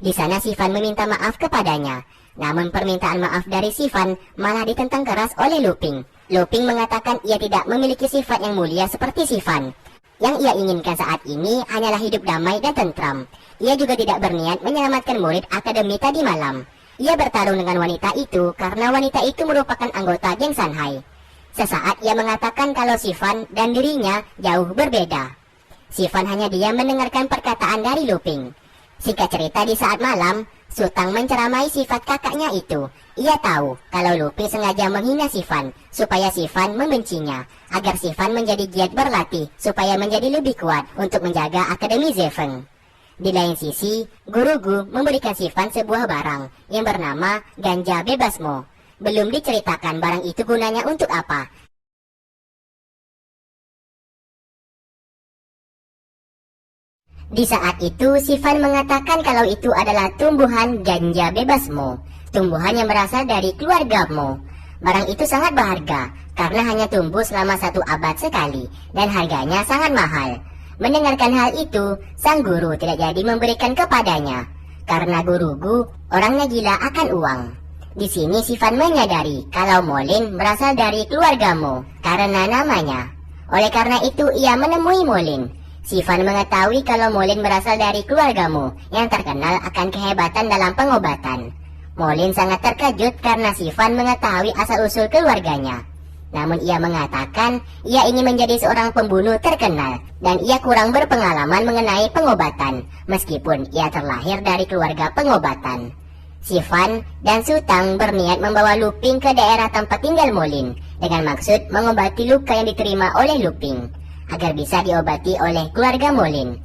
Di sana Sifan meminta maaf kepadanya. Namun permintaan maaf dari Sifan malah ditentang keras oleh Lu Ping. Lu Ping mengatakan ia tidak memiliki sifat yang mulia seperti Sifan. Yang ia inginkan saat ini hanyalah hidup damai dan tentram. Ia juga tidak berniat menyelamatkan murid akademi tadi malam. Ia bertarung dengan wanita itu karena wanita itu merupakan anggota geng Sanhai. Sesaat ia mengatakan kalau Sifan dan dirinya jauh berbeda. Sifan hanya diam mendengarkan perkataan dari Lu Ping. Singkat cerita, di saat malam, Sutang menceramai sifat kakaknya itu. Ia tahu kalau Lu Ping sengaja menghina Sifan supaya Sifan membencinya, agar Sifan menjadi giat berlatih supaya menjadi lebih kuat untuk menjaga Akademi Zefeng. Di lain sisi, Guru Gu memberikan Sifan sebuah barang yang bernama ganja bebas Mo. Belum diceritakan barang itu gunanya untuk apa. Di saat itu, Sifan mengatakan kalau itu adalah tumbuhan ganja bebas Mo, tumbuhan yang berasal dari keluarga Mo. Barang itu sangat berharga karena hanya tumbuh selama 1 abad sekali dan harganya sangat mahal. Mendengarkan hal itu, sang guru tidak jadi memberikan kepadanya karena Guru Gu orangnya gila akan uang. Di sini Sifan menyadari kalau Molin berasal dari keluarga Mo karena namanya. Oleh karena itu ia menemui Molin. Sifan mengetahui kalau Molin berasal dari keluarga Mo yang terkenal akan kehebatan dalam pengobatan. Molin sangat terkejut karena Sifan mengetahui asal-usul keluarganya. Namun ia mengatakan ia ingin menjadi seorang pembunuh terkenal dan ia kurang berpengalaman mengenai pengobatan meskipun ia terlahir dari keluarga pengobatan. Sifan dan Sutang berniat membawa Lu Ping ke daerah tempat tinggal Molin dengan maksud mengobati luka yang diterima oleh Lu Ping agar bisa diobati oleh keluarga Molin.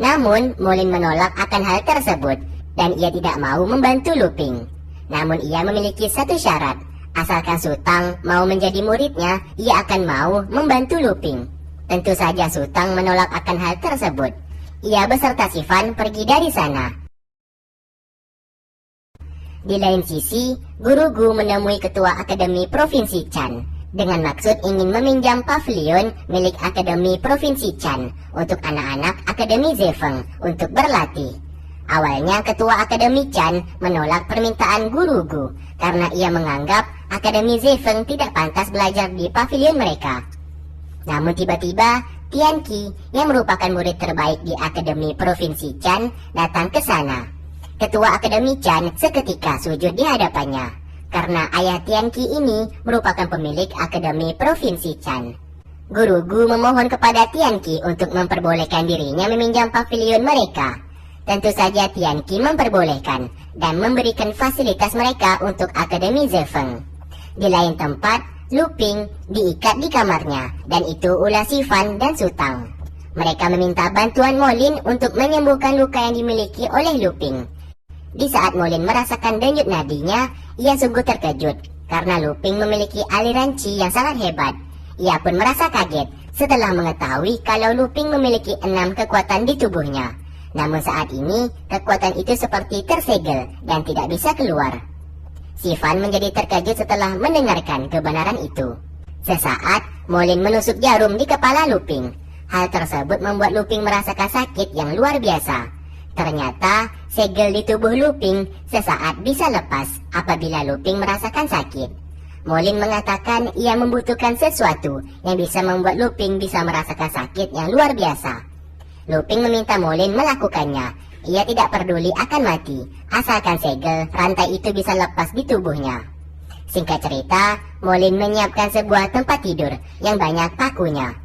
Namun Molin menolak akan hal tersebut dan ia tidak mau membantu Lu Ping. Namun ia memiliki satu syarat, asalkan Sutang mau menjadi muridnya, ia akan mau membantu Lu Ping. Tentu saja Sutang menolak akan hal tersebut. Ia beserta Sifan pergi dari sana. Di lain sisi, Guru Gu menemui ketua Akademi Provinsi Chan dengan maksud ingin meminjam pavilion milik Akademi Provinsi Chan untuk anak-anak Akademi Zefeng untuk berlatih. Awalnya ketua Akademi Chan menolak permintaan Guru Gu karena ia menganggap Akademi Zefeng tidak pantas belajar di pavilion mereka. Namun tiba-tiba Tianqi yang merupakan murid terbaik di Akademi Provinsi Chan datang ke sana. Ketua Akademi Chan seketika sujud di hadapannya karena ayah Tianqi ini merupakan pemilik Akademi Provinsi Chan. Guru Gu memohon kepada Tianqi untuk memperbolehkan dirinya meminjam pavilion mereka. Tentu saja Tianqi memperbolehkan dan memberikan fasilitas mereka untuk Akademi Zefeng. Di lain tempat, Lu Ping diikat di kamarnya dan itu ulah Sifan dan Sutang. Mereka meminta bantuan Molin untuk menyembuhkan luka yang dimiliki oleh Lu Ping. Di saat Molin merasakan denyut nadinya, ia sungguh terkejut karena Lu Ping memiliki aliran Qi yang sangat hebat. Ia pun merasa kaget setelah mengetahui kalau Lu Ping memiliki 6 kekuatan di tubuhnya. Namun saat ini, kekuatan itu seperti tersegel dan tidak bisa keluar. Sifan menjadi terkejut setelah mendengarkan kebenaran itu. Sesaat, Molin menusuk jarum di kepala Lu Ping. Hal tersebut membuat Lu Ping merasakan sakit yang luar biasa. Ternyata, segel di tubuh Lu Ping sesaat bisa lepas apabila Lu Ping merasakan sakit. Molin mengatakan ia membutuhkan sesuatu yang bisa membuat Lu Ping bisa merasakan sakit yang luar biasa. Lu Ping meminta Molin melakukannya. Ia tidak peduli akan mati, asalkan segel rantai itu bisa lepas di tubuhnya. Singkat cerita, Molin menyiapkan sebuah tempat tidur yang banyak pakunya.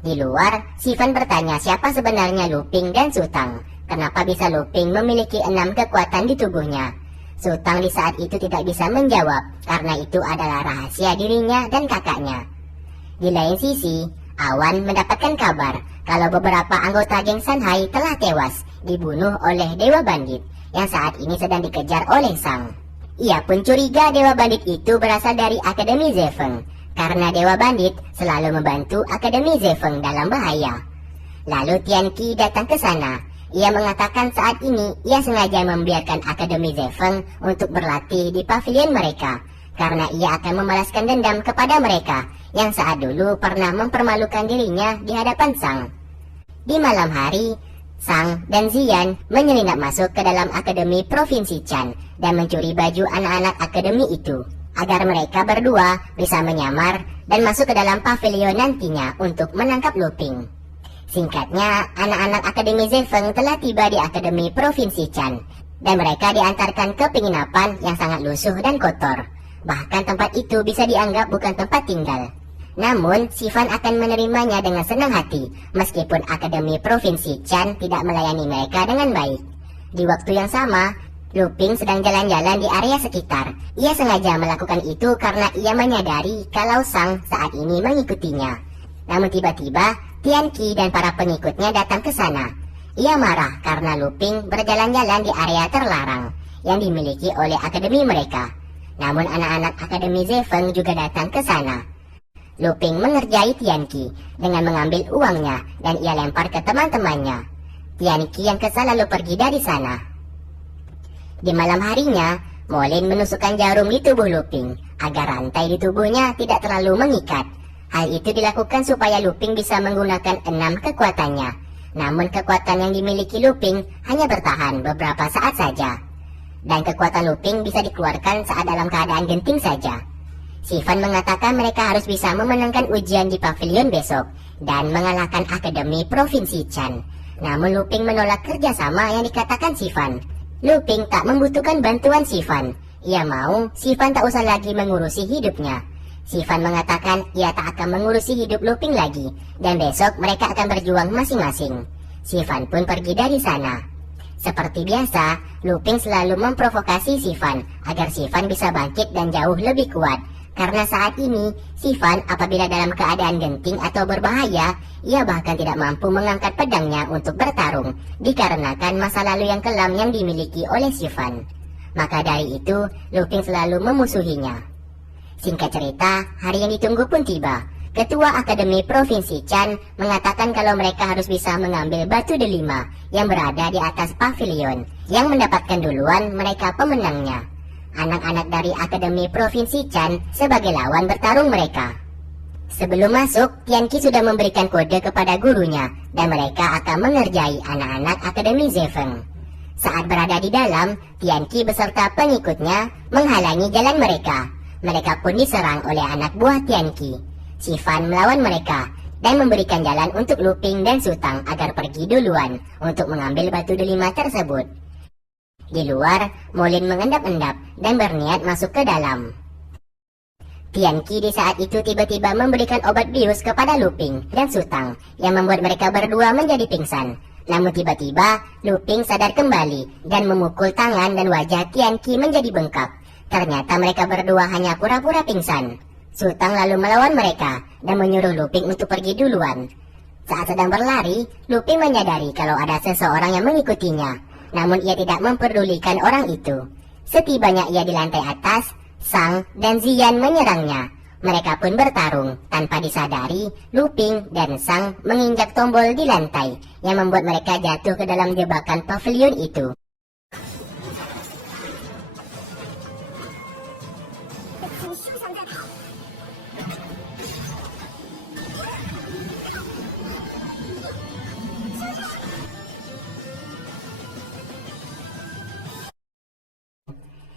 Di luar, Sifan bertanya siapa sebenarnya Lu Ping dan Sutang. Kenapa bisa Lu Ping memiliki 6 kekuatan di tubuhnya? Sutang di saat itu tidak bisa menjawab karena itu adalah rahasia dirinya dan kakaknya. Di lain sisi, Awan mendapatkan kabar kalau beberapa anggota geng Sanhai telah tewas dibunuh oleh Dewa Bandit yang saat ini sedang dikejar oleh Sang. Ia pun curiga Dewa Bandit itu berasal dari Akademi Zefeng karena Dewa Bandit selalu membantu Akademi Zefeng dalam bahaya. Lalu Tianqi datang ke sana. Ia mengatakan saat ini ia sengaja membiarkan Akademi Zefeng untuk berlatih di pavilion mereka karena ia akan membalaskan dendam kepada mereka yang saat dulu pernah mempermalukan dirinya di hadapan Sang. Di malam hari, Sang dan Ziyan menyelinap masuk ke dalam Akademi Provinsi Chan dan mencuri baju anak-anak akademi itu, agar mereka berdua bisa menyamar dan masuk ke dalam pavilion nantinya untuk menangkap Luping. Singkatnya, anak-anak Akademi Zefeng telah tiba di Akademi Provinsi Chan, dan mereka diantarkan ke penginapan yang sangat lusuh dan kotor. Bahkan tempat itu bisa dianggap bukan tempat tinggal. Namun, Sifan akan menerimanya dengan senang hati, meskipun Akademi Provinsi Chan tidak melayani mereka dengan baik. Di waktu yang sama, Luping sedang jalan-jalan di area sekitar. Ia sengaja melakukan itu karena ia menyadari kalau Sang saat ini mengikutinya. Namun tiba-tiba, Tianqi dan para pengikutnya datang ke sana. Ia marah karena Luping berjalan-jalan di area terlarang yang dimiliki oleh akademi mereka. Namun anak-anak Akademi Zefeng juga datang ke sana. Luping mengerjai Tianqi dengan mengambil uangnya dan ia lempar ke teman-temannya. Tianqi yang kesal lalu pergi dari sana. Di malam harinya, Molin menusukkan jarum di tubuh Luping agar rantai di tubuhnya tidak terlalu mengikat. Hal itu dilakukan supaya Luping bisa menggunakan 6 kekuatannya. Namun kekuatan yang dimiliki Luping hanya bertahan beberapa saat saja. Dan kekuatan Luping bisa dikeluarkan saat dalam keadaan genting saja. Sifan mengatakan mereka harus bisa memenangkan ujian di pavilion besok dan mengalahkan Akademi Provinsi Chan. Namun Luping menolak kerjasama yang dikatakan Sifan. Luping tak membutuhkan bantuan Sifan. Ia mau Sifan tak usah lagi mengurusi hidupnya. Sifan mengatakan ia tak akan mengurusi hidup Luping lagi, dan besok mereka akan berjuang masing-masing. Sifan pun pergi dari sana. Seperti biasa, Luping selalu memprovokasi Sifan agar Sifan bisa bangkit dan jauh lebih kuat. Karena saat ini, Sifan apabila dalam keadaan genting atau berbahaya, ia bahkan tidak mampu mengangkat pedangnya untuk bertarung, dikarenakan masa lalu yang kelam yang dimiliki oleh Sifan. Maka dari itu, Luping selalu memusuhinya. Singkat cerita, hari yang ditunggu pun tiba. Ketua Akademi Provinsi Chan mengatakan kalau mereka harus bisa mengambil batu delima yang berada di atas pavilion. Yang mendapatkan duluan mereka pemenangnya. Anak-anak dari Akademi Provinsi Chan sebagai lawan bertarung mereka. Sebelum masuk, Tianqi sudah memberikan kode kepada gurunya dan mereka akan mengerjai anak-anak Akademi Zefeng. Saat berada di dalam, Tianqi beserta pengikutnya menghalangi jalan mereka. Mereka pun diserang oleh anak buah Tianqi. Sifan melawan mereka dan memberikan jalan untuk Luping dan Sutang agar pergi duluan untuk mengambil batu delima tersebut. Di luar, Molin mengendap-endap dan berniat masuk ke dalam. Tianqi di saat itu tiba-tiba memberikan obat bius kepada Luping dan Sutang yang membuat mereka berdua menjadi pingsan. Namun tiba-tiba, Luping sadar kembali dan memukul tangan dan wajah Tianqi menjadi bengkak. Ternyata mereka berdua hanya pura-pura pingsan. Sutang lalu melawan mereka dan menyuruh Luping untuk pergi duluan. Saat sedang berlari, Luping menyadari kalau ada seseorang yang mengikutinya. Namun ia tidak memperdulikan orang itu. Setibanya ia di lantai atas, Sang dan Ziyan menyerangnya. Mereka pun bertarung. Tanpa disadari, Luping dan Sang menginjak tombol di lantai yang membuat mereka jatuh ke dalam jebakan pavilion itu.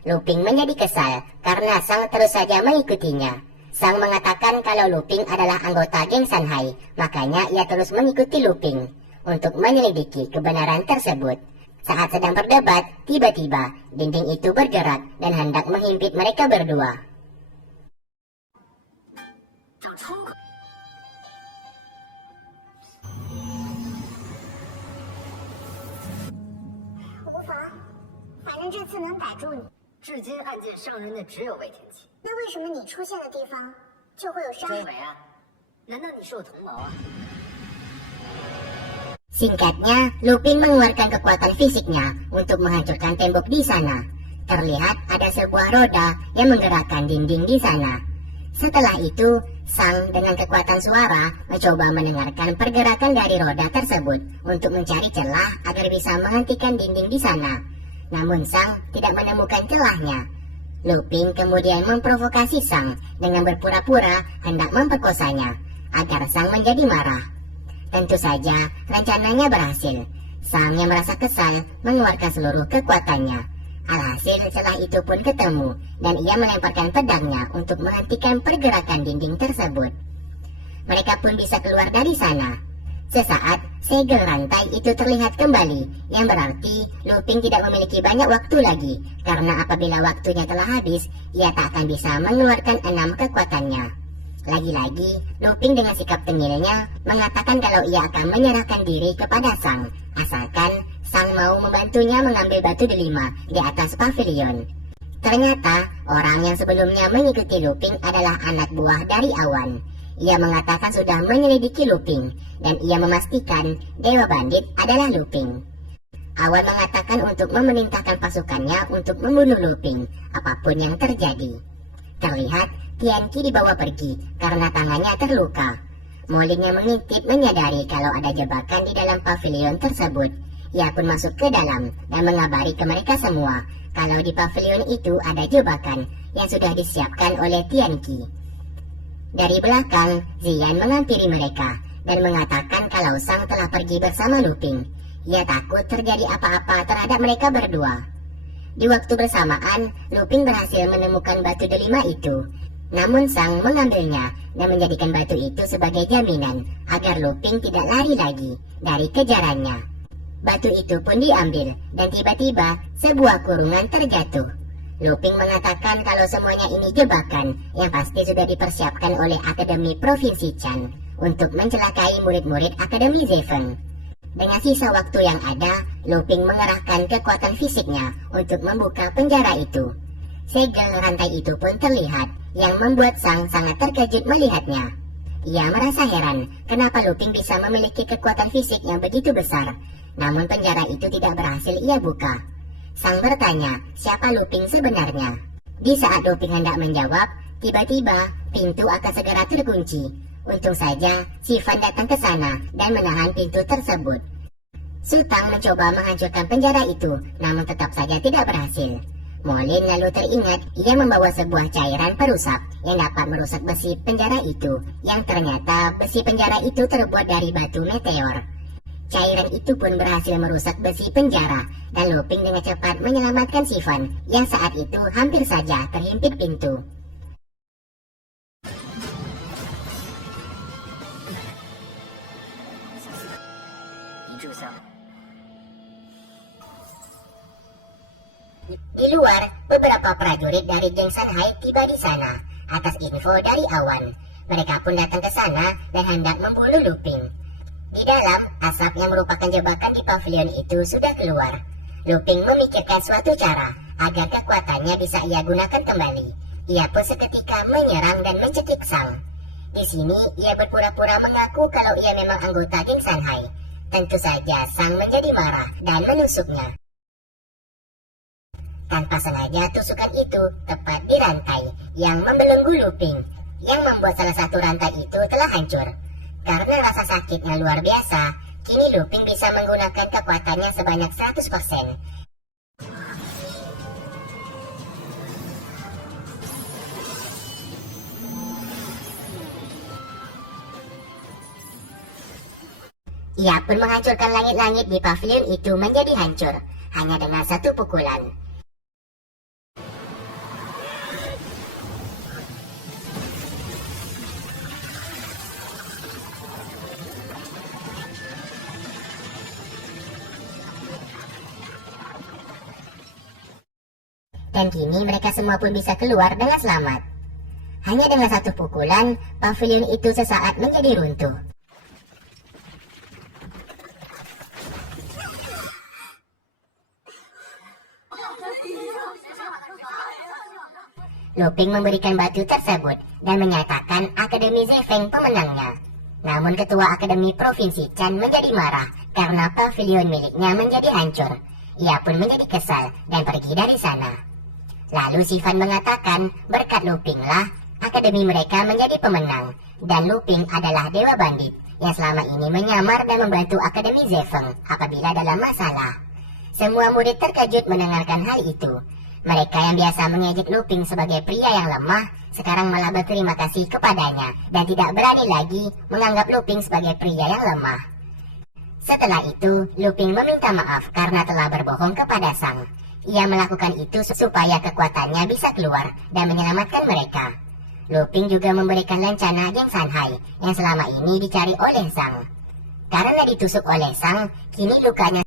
Luping menjadi kesal karena Sang terus saja mengikutinya. Sang mengatakan kalau Luping adalah anggota geng Sanhai, makanya ia terus mengikuti Luping untuk menyelidiki kebenaran tersebut. Saat sedang berdebat, tiba-tiba dinding itu bergerak dan hendak menghimpit mereka berdua. Singkatnya, Luping mengeluarkan kekuatan fisiknya untuk menghancurkan tembok di sana. Terlihat ada sebuah roda yang menggerakkan dinding di sana. Setelah itu, Sang dengan kekuatan suara mencoba mendengarkan pergerakan dari roda tersebut untuk mencari celah agar bisa menghentikan dinding di sana. Namun Sang tidak menemukan celahnya. Luping kemudian memprovokasi Sang dengan berpura-pura hendak memperkosanya agar Sang menjadi marah. Tentu saja rencananya berhasil. Sang yang merasa kesal mengeluarkan seluruh kekuatannya. Alhasil celah itu pun ketemu dan ia melemparkan pedangnya untuk menghentikan pergerakan dinding tersebut. Mereka pun bisa keluar dari sana. Sesaat, segel rantai itu terlihat kembali, yang berarti Luping tidak memiliki banyak waktu lagi, karena apabila waktunya telah habis, ia tak akan bisa mengeluarkan 6 kekuatannya. Lagi-lagi, Luping dengan sikap tengilnya mengatakan kalau ia akan menyerahkan diri kepada Sang, asalkan Sang mau membantunya mengambil batu delima di atas pavilion. Ternyata, orang yang sebelumnya mengikuti Luping adalah anak buah dari Awan. Ia mengatakan sudah menyelidiki Luping, dan ia memastikan Dewa Bandit adalah Luping. Awan mengatakan untuk memerintahkan pasukannya untuk membunuh Luping, apapun yang terjadi. Terlihat Tianqi dibawa pergi karena tangannya terluka. Molin yang mengintip menyadari kalau ada jebakan di dalam pavilion tersebut. Ia pun masuk ke dalam dan mengabari ke mereka semua kalau di pavilion itu ada jebakan yang sudah disiapkan oleh Tianqi. Dari belakang, Ziyan menghampiri mereka dan mengatakan kalau Sang telah pergi bersama Luping. Ia takut terjadi apa-apa terhadap mereka berdua. Di waktu bersamaan, Luping berhasil menemukan batu delima itu. Namun Sang mengambilnya dan menjadikan batu itu sebagai jaminan agar Luping tidak lari lagi dari kejarannya. Batu itu pun diambil dan tiba-tiba sebuah kurungan terjatuh. Luping mengatakan kalau semuanya ini jebakan yang pasti sudah dipersiapkan oleh Akademi Provinsi Chan untuk mencelakai murid-murid Akademi Zefeng. Dengan sisa waktu yang ada, Luping mengerahkan kekuatan fisiknya untuk membuka penjara itu. Segel rantai itu pun terlihat, yang membuat Sang sangat terkejut melihatnya. Ia merasa heran kenapa Luping bisa memiliki kekuatan fisik yang begitu besar, namun penjara itu tidak berhasil ia buka. Sang bertanya siapa Luping sebenarnya. Di saat Luping hendak menjawab, tiba-tiba pintu akan segera terkunci. Untung saja Sifan datang ke sana dan menahan pintu tersebut. Sutang mencoba menghancurkan penjara itu, namun tetap saja tidak berhasil. Molin lalu teringat ia membawa sebuah cairan perusak yang dapat merusak besi penjara itu, yang ternyata besi penjara itu terbuat dari batu meteor. Cairan itu pun berhasil merusak besi penjara, dan Luping dengan cepat menyelamatkan Sifan yang saat itu hampir saja terhimpit pintu. Di luar, beberapa prajurit dari geng Shanghai tiba di sana atas info dari Awan. Mereka pun datang ke sana dan hendak membunuh Luping. Di dalam, asap yang merupakan jebakan di pavilion itu sudah keluar. Luping memikirkan suatu cara agar kekuatannya bisa ia gunakan kembali. Ia pun seketika menyerang dan mencekik Sang. Di sini, ia berpura-pura mengaku kalau ia memang anggota geng Shanghai. Tentu saja Sang menjadi marah dan menusuknya. Tanpa sengaja tusukan itu tepat di rantai yang membelenggu Luping, yang membuat salah satu rantai itu telah hancur. Karena rasa sakitnya luar biasa, kini Luping bisa menggunakan kekuatannya sebanyak 100%. Ia pun menghancurkan langit-langit di pavilion itu menjadi hancur, hanya dengan satu pukulan. Dan kini mereka semua pun bisa keluar dengan selamat. Hanya dengan satu pukulan, pavilion itu sesaat menjadi runtuh. Luping memberikan batu tersebut dan menyatakan Akademi Zefeng pemenangnya. Namun ketua Akademi Provinsi Chan menjadi marah karena pavilion miliknya menjadi hancur. Ia pun menjadi kesal dan pergi dari sana. Lalu Sifan mengatakan berkat Lupinglah akademi mereka menjadi pemenang, dan Luping adalah Dewa Bandit yang selama ini menyamar dan membantu Akademi Zefeng apabila dalam masalah. Semua murid terkejut mendengarkan hal itu. Mereka yang biasa mengejek Luping sebagai pria yang lemah, sekarang malah berterima kasih kepadanya dan tidak berani lagi menganggap Luping sebagai pria yang lemah. Setelah itu, Luping meminta maaf karena telah berbohong kepada Sang. Ia melakukan itu supaya kekuatannya bisa keluar dan menyelamatkan mereka. Luping juga memberikan lencana Geng Sanhai yang selama ini dicari oleh Sang. Karena ditusuk oleh Sang, kini lukanya